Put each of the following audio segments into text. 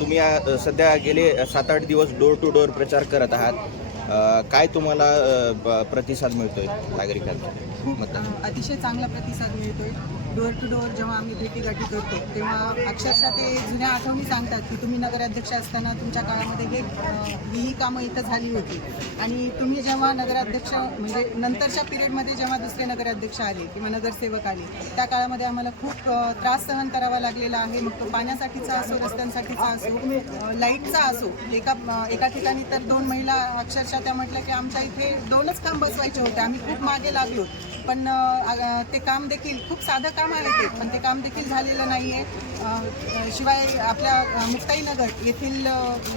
तुम्ही सध्या गेले सात आठ दिवस डोर टू डोर प्रचार करत आहात. काय तुम्हाला ब- प्रतिसाद मिळतोय नागरिकांचा खूप अतिशय चांगला प्रतिसाद मिळतोय. डोअर टू डोअर जेव्हा आम्ही भेटीगाठी करतो तेव्हा अक्षरशः ते जुन्या आठवणी सांगतात की तुम्ही नगराध्यक्ष असताना तुमच्या काळामध्ये हे ही कामं इथं झाली होती. आणि तुम्ही जेव्हा नगराध्यक्ष म्हणजे नंतरच्या पिरियडमध्ये जेव्हा दुसरे नगराध्यक्ष आले किंवा नगरसेवक आले त्या काळामध्ये आम्हाला खूप त्रास सहन करावा लागलेला आहे. मग तो पाण्यासाठीचा असो रस्त्यांसाठीचा असो लाईटचा असो एका एका ठिकाणी तर दोन महिला अक्षरशः त्या म्हटलं की आमच्या इथे दोनच काम बसवायचे होते. आम्ही खूप मागे लागलो. पण ते काम देखील खूप साधं काम आहे ते पण ते काम देखील झालेलं नाही आहे शिवाय आपल्या मुक्ताईनगर येथील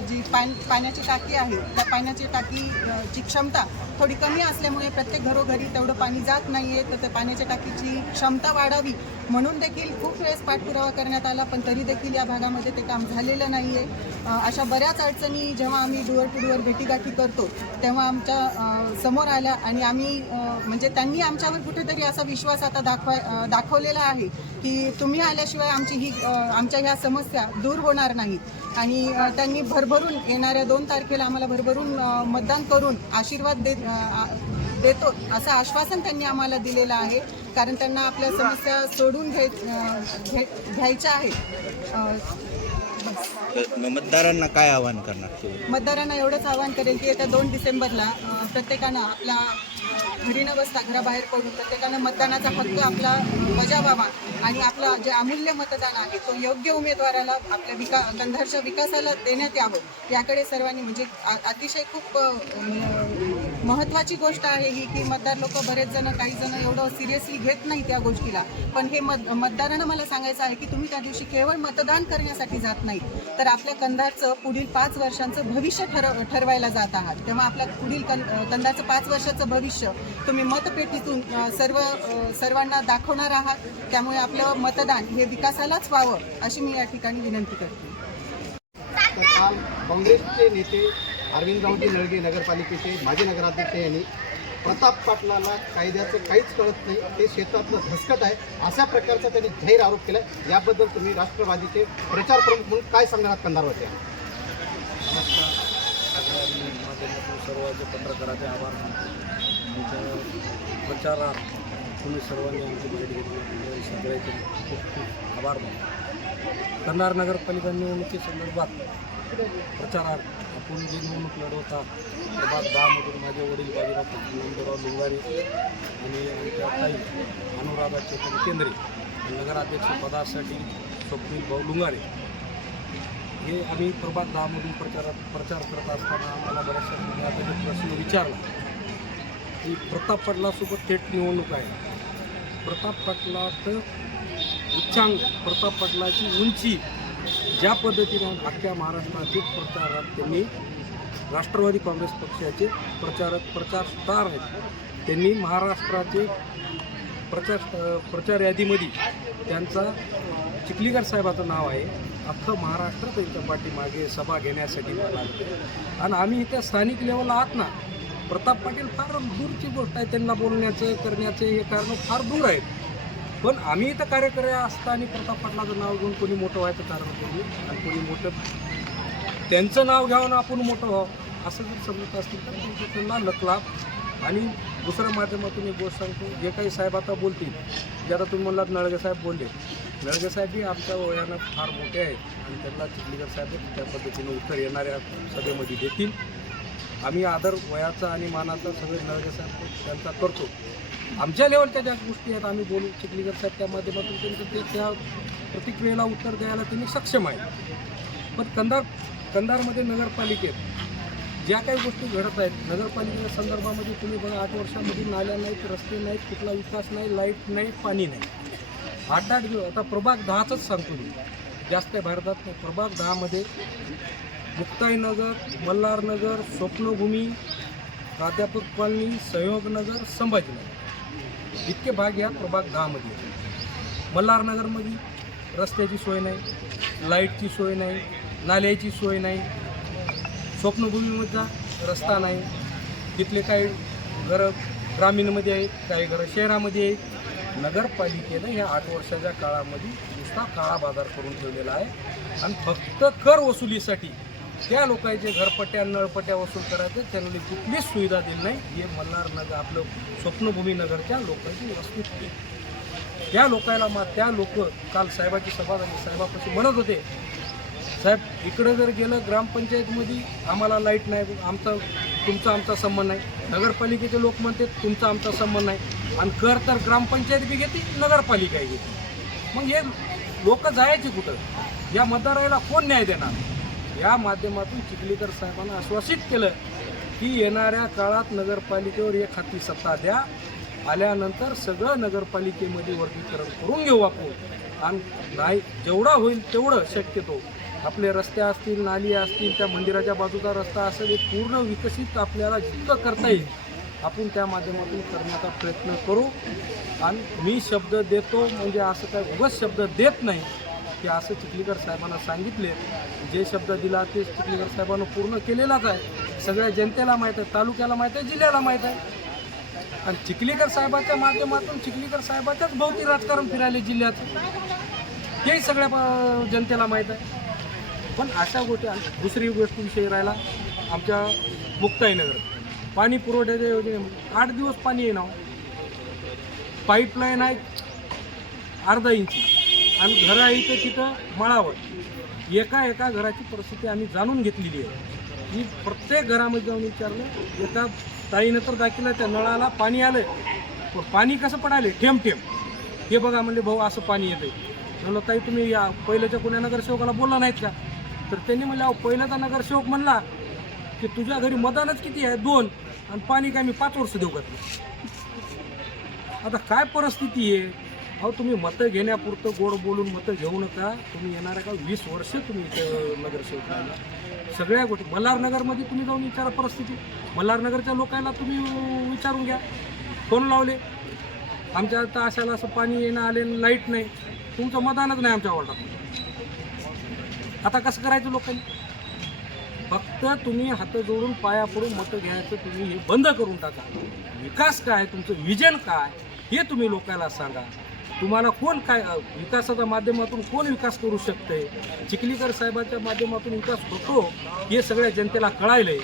जी पाण पाण्याची टाकी आहे त्या पाण्याची टाकीची क्षमता थोडी कमी असल्यामुळे प्रत्येक घरोघरी तेवढं पाणी जात नाही आहे तर त्या पाण्याच्या टाकीची क्षमता वाढावी म्हणून देखील खूप वेळेस पाठपुरावा करण्यात आला पण तरी देखील या भागामध्ये ते काम झालेलं नाही आहे अशा बऱ्याच अडचणी जेव्हा आम्ही डुअर टू डुअर भेटीगाठी करतो तेव्हा आमच्या समोर आल्या आणि आम्ही म्हणजे त्यांनी आमच्यावर कुठेतरी असा विश्वास आता दाखवा दाखवलेला आहे की तुम्ही आल्याशिवाय आमची ही आमच्या ह्या समस्या दूर होणार नाहीत आणि त्यांनी भरभरून येणाऱ्या दोन तारखेला आम्हाला भरभरून मतदान करून आशीर्वाद देत देतो असं आश्वासन त्यांनी आम्हाला दिलेलं आहे. कारण त्यांना आपल्या समस्या सोडून घ्याय घ्यायच्या आहेत. मतदारांना काय आवाहन करणार? मतदारांना एवढंच आवाहन करेल की येत्या दोन डिसेंबरला प्रत्येकानं आपला घरी न बसता घराबाहेर पडून प्रत्येकानं मतदानाचा हक्क आपला बजावावा. आणि आपला जे अमूल्य मतदान आहे तो योग्य उमेदवाराला आपल्या विका कंधारच्या विकासाला देण्यात यावं याकडे सर्वांनी म्हणजे अतिशय खूप महत्त्वाची गोष्ट आहे ही की मतदार लोक बरेच जण काही जण एवढं सिरियसली घेत नाही त्या गोष्टीला. पण हे मत मतदारांना मला सांगायचं आहे की तुम्ही त्या दिवशी केवळ मतदान करण्यासाठी जात नाही तर आपल्या कंदाचं पुढील पाच वर्षांचं भविष्य ठरव ठरवायला जात आहात. तेव्हा आपल्या पुढील कं कंदाचं पाच वर्षाचं भविष्य तुम्ही मतपेटीतून सर्व सर्वांना दाखवणार आहात. त्यामुळे आपलं मतदान हे विकासालाच व्हावं अशी मी या ठिकाणी विनंती करते. काल काँग्रेसचे नेते अरविंद अरविंदरावजी नळगे नगरपालिकेचे माजी नगराध्यक्ष यांनी प्रताप पाटलाला कायद्याचं काहीच कळत नाही ते शेतातलं धसकट आहे अशा प्रकारचा त्यांनी जाहीर आरोप केला याबद्दल तुम्ही राष्ट्रवादीचे प्रचार प्रमुख म्हणून काय सांगणार कंधार होते सर्वांचे पत्रकाराचे आभार मानतो प्रचारात तुम्ही सर्वांनी आमची भेट घेतली त्याबद्दल सगळ्याचे खूप खूप आभार मानतो कंधार नगरपालिका निवडणुकीसंदर्भात प्रचारात आपण जी निवडणूक लढवता प्रभाग दहामधून माझे वडील बाजीराव नंदराव लिंगारे आणि आमच्या ताई अनुराधा चेतन केंद्रे नगराध्यक्षपदासाठी स्वप्नील भाऊ लुंगारे. हे आम्ही प्रभाग दहामधून प्रचारात प्रचार करत असताना आम्हाला बऱ्याचशा आता प्रश्न विचारला की प्रताप पाटलासोबत थेट निवडणूक आहे. प्रताप पाटलात उच्चांक प्रताप पाटलाची उंची ज्या पद्धतीनं अख्ख्या महाराष्ट्रातील प्रचारात त्यांनी राष्ट्रवादी काँग्रेस पक्षाचे प्रचारक प्रचार स्टार आहेत. त्यांनी महाराष्ट्राचे प्रचार प्रचार यादीमध्ये त्यांचा चिखलीकर साहेबाचं नाव आहे. अख्खं महाराष्ट्र त्यांच्या पाठीमागे सभा घेण्यासाठी लागते. आणि आम्ही इथं स्थानिक लेवलला आहात ना प्रताप पाटील फार दूरची गोष्ट आहे त्यांना बोलण्याचं करण्याचं हे कारण फार दूर आहेत. पण आम्ही इथं कार्यकर्ते असताना प्रताप पाटलाचं नाव घेऊन कोणी मोठं व्हायचं कारण कोणी आणि कोणी मोठं त्यांचं नाव घ्यावं आपण मोठं व्हावं असं जर समजत असतील तर त्यांना लकलाप. आणि दुसऱ्या माध्यमातून एक गोष्ट सांगतो जे काही साहेब आता बोलतील जे आता तुम्ही म्हणलात नळगे साहेब बोलले नळगे साहेबही आमच्या वयानं फार मोठे आहेत आणि त्यांना चिखलीकर साहेब त्या पद्धतीनं उत्तर येणाऱ्या सभेमध्ये देतील. आम्ही आदर वयाचा आणि मानाचा सगळे नळगे साहेब त्यांचा करतो. आमच्या लेवलच्या ज्या गोष्टी आहेत आम्ही बोलू चिखलीकर साहेब त्या माध्यमातून त्यांचं ते त्या प्रतिक्रियेला उत्तर द्यायला त्यांनी सक्षम आहे पण कंधार कंधारमध्ये नगरपालिकेत ज्या काही गोष्टी घडत आहेत नगरपालिकेच्या संदर्भामध्ये तुम्ही बघा आठ वर्षामध्ये नाल्या नाहीत रस्ते नाहीत कुठला विकास नाही लाइट नाही पाणी नाही. आठ आठ दिवस आता प्रभाग दहाचंच सांगतो मी. जास्त आहे भारतात नाही प्रभाग दहामध्ये मुक्ताईनगर मल्हारनगर स्वप्नभूमी प्राध्यापक कॉलनी सहयोगनगर संभाजीनगर. इतके भाग या प्रभाग दहामध्ये. मल्हारनगरमध्ये रस्त्याची सोय नाही लाईटची सोय नाही नाल्याची सोय नाही स्वप्नभूमीमधला रस्ता नाही. तिथले काही घरं ग्रामीणमध्ये आहेत काही घरं शहरामध्ये आहेत. नगरपालिकेनं ह्या आठ वर्षाच्या काळामध्ये नुसता काळा बाजार करून ठेवलेला आहे. आणि फक्त कर वसुलीसाठी त्या लोकांचे घरपट्ट्या नळपट्ट्या वसूल करायचं त्यांना कुठलीच सुविधा दिली नाही. हे मल्हार नगर आपलं स्वप्नभूमी नगरच्या लोकांची वस्तू त्या लोकांना मा त्या लोक काल साहेबाची सभा झाली. साहेबापाशी म्हणत होते साहेब इकडं जर गेलं ग्रामपंचायतमध्ये आम्हाला लाइट नाही आमचा तुमचा आमचा संबंध नाही. नगरपालिकेचे लोक म्हणते तुमचा आमचा संबंध नाही. आणि कर तर ग्रामपंचायत बी घेते नगरपालिकाही घेते. मग हे लोक जायचे कुठं? या मतदाराला कोण न्याय देणार? या माध्यमातून चिखलीकर साहेबांना आश्वासित केलं की येणाऱ्या काळात नगरपालिकेवर एक हाती सत्ता द्या. आल्यानंतर सगळं नगरपालिकेमध्ये वर्गीकरण करून घेऊ आपण. आणि नाही जेवढा होईल तेवढं शक्यतो. आपले रस्ते असतील नाली असतील त्या मंदिराच्या बाजूचा रस्ता असेल हे पूर्ण विकसित आपल्याला जितकं करता येईल आपण त्या माध्यमातून करण्याचा प्रयत्न करू. आणि मी शब्द देतो म्हणजे असं काय उगाच शब्द देत नाही की असं चिखलीकर साहेबांना सांगितले. जे शब्द दिला ते चिखलीकर साहेबांना पूर्ण केलेलाच आहे. सगळ्या जनतेला माहीत आहे तालुक्याला माहीत आहे जिल्ह्याला माहीत आहे. आणि चिखलीकर साहेबाच्या माध्यमातून चिखलीकर साहेबाच्याच भोवती राजकारण फिरायले जिल्ह्याचं तेही सगळ्या प- जनतेला माहीत आहे. पण अशा गोष्टी दुसरी गोष्टीविषयी राहिला आमच्या मुक्ताईनगर. पाणी पुरवठ्याच्या योजने आठ दिवस पाणी येणार. पाईपलाईन आहे अर्धा इंची. आणि घरं आहे इथं तिथं मळावर. एका एका घराची परिस्थिती आम्ही जाणून घेतलेली आहे. मी प्रत्येक घरामध्ये जाऊन विचारलं एका ताईनं तर दाखिला त्या नळाला पाणी आलं पण पाणी कसं पडाले ठेम ठेम. हे बघा म्हणले भाऊ असं पाणी येतंय. म्हणलं ताई तुम्ही या पहिल्याच्या कोण्या नगरसेवकाला बोलला नाहीत का? तर त्यांनी म्हणलं अहो पहिल्याचा नगरसेवक म्हणला की तुझ्या घरी मदानच किती आहे? दोन. आणि पाणी काय मी पाच वर्ष देऊ घातलं. आता काय परिस्थिती आहे? अहो तुम्ही मतं घेण्यापुरतं गोड बोलून मतं घेऊ नका. तुम्ही येणाऱ्या का वीस वर्ष तुम्ही इथं नगरसेवक राहिला. सगळ्या गोष्टी. मल्हारनगरमध्ये तुम्ही जाऊन विचारा परिस्थिती. मल्हारनगरच्या लोकांना तुम्ही विचारून घ्या. फोन लावले. आमच्या आता अशाला असं पाणी येणं आले लाइट नाही. तुमचं मतदानच नाही आमच्या वॉर्डात. आता कसं करायचं लोकांनी? फक्त तुम्ही हात जोडून पाया पडून मतं घ्यायचं तुम्ही हे बंद करून टाका. विकास काय तुमचं? विजन काय? हे तुम्ही लोकांना सांगा. तुम्हाला कोण काय विकासाच्या माध्यमातून कोण विकास करू शकते चिखलीकर साहेबाच्या माध्यमातून विकास होतो हे सगळ्या जनतेला कळायलंय.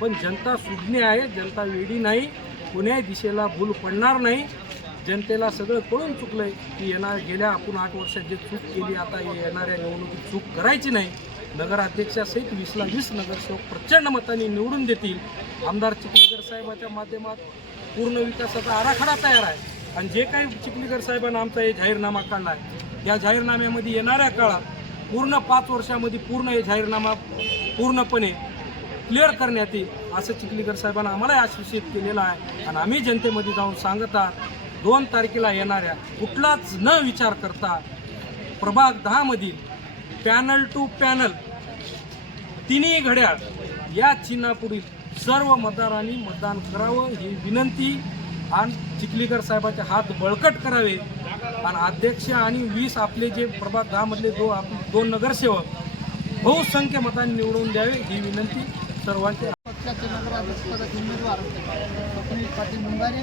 पण जनता सुज्ञ आहे जनता वेडी नाही कोण्याही दिशेला भूल पडणार नाही. जनतेला सगळं कळून चुकलंय की येणार गेल्या आपण आठ वर्षात जे चूक केली आता येणाऱ्या निवडणुकीत चूक करायची नाही. नगराध्यक्षासहित वीसला वीस नगरसेवक प्रचंड मताने निवडून देतील. आमदार चिखलीकर साहेबाच्या माध्यमात पूर्ण विकासाचा आराखडा तयार आहे. आणि जे काही चिखलीकर साहेबांना आमचा हे जाहीरनामा काढला आहे या जाहीरनाम्यामध्ये येणाऱ्या काळात पूर्ण पाच वर्षामध्ये पूर्ण हे जाहीरनामा पूर्णपणे क्लिअर करण्यात येईल असं चिखलीकर साहेबांना आम्हाला आश्वासित केलेलं आहे. आणि आम्ही जनतेमध्ये जाऊन सांगत आहात दोन तारखेला येणाऱ्या कुठलाच न विचार करता प्रभाग दहामधील पॅनल टू पॅनल तिन्ही घड्याळ या चिन्हापुढील सर्व मतदारांनी मतदान करावं ही विनंती आणि चिखलीकर साहेबाचे हात बळकट करावे. आणि अध्यक्ष आणि वीस आपले जे प्रभाग दहामधले दो आप दोन नगरसेवक बहुसंख्य मतांनी निवडून द्यावे ही विनंती सर्वांची. पक्षाचे नगराध्यक्षपदाचे उमेदवार स्वप्नील पाटील मुंगारे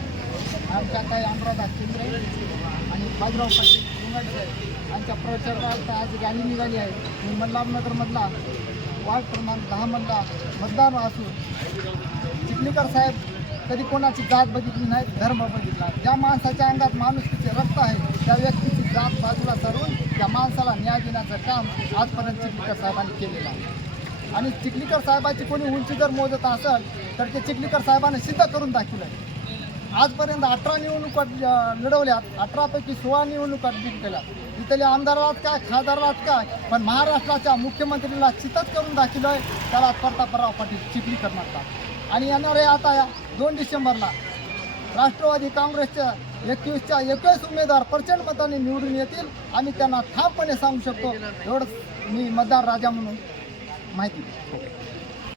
आमच्या काही अनुराधा केंद्रे आणि बाजराव पाटील मुंगाडे यांच्या प्रचारार्थ आज रॅली निघाली आहे. मी मल्हारनगरमधला वार्ड क्रमांक दहामधला मतदार असून चिखलीकर साहेब कधी कोणाची जात बघितली नाही धर्म बघितला. ज्या माणसाच्या अंगात माणुसकीचे रक्त आहे त्या व्यक्तीची जात बाजूला करून त्या माणसाला न्याय देण्याचं काम आजपर्यंत चिखलीकर साहेबांनी केलेलं आहे. आणि चिखलीकर साहेबाची कोणी उंची जर मोजत असेल तर ते चिखलीकर साहेबांनी सिद्ध करून दाखवलं आहे आजपर्यंत अठरा निवडणुका लढवल्यात. अठरापैकी सोळा निवडणुका जिंकल्या इथले आमदारात काय खासदारात काय पण महाराष्ट्राच्या मुख्यमंत्रीला चितच करून दाखवलं आहे त्याला प्रतापराव पाटील चिखलीकर म्हणतात. आणि येणारे आता या दोन डिसेंबरला राष्ट्रवादी काँग्रेसच्या एकवीसच्या एकवीस उमेदवार प्रचंड मताने निवडून येतील आम्ही त्यांना ठामपणे सांगू शकतो एवढंच मी मतदार राजा म्हणून माहिती देतो.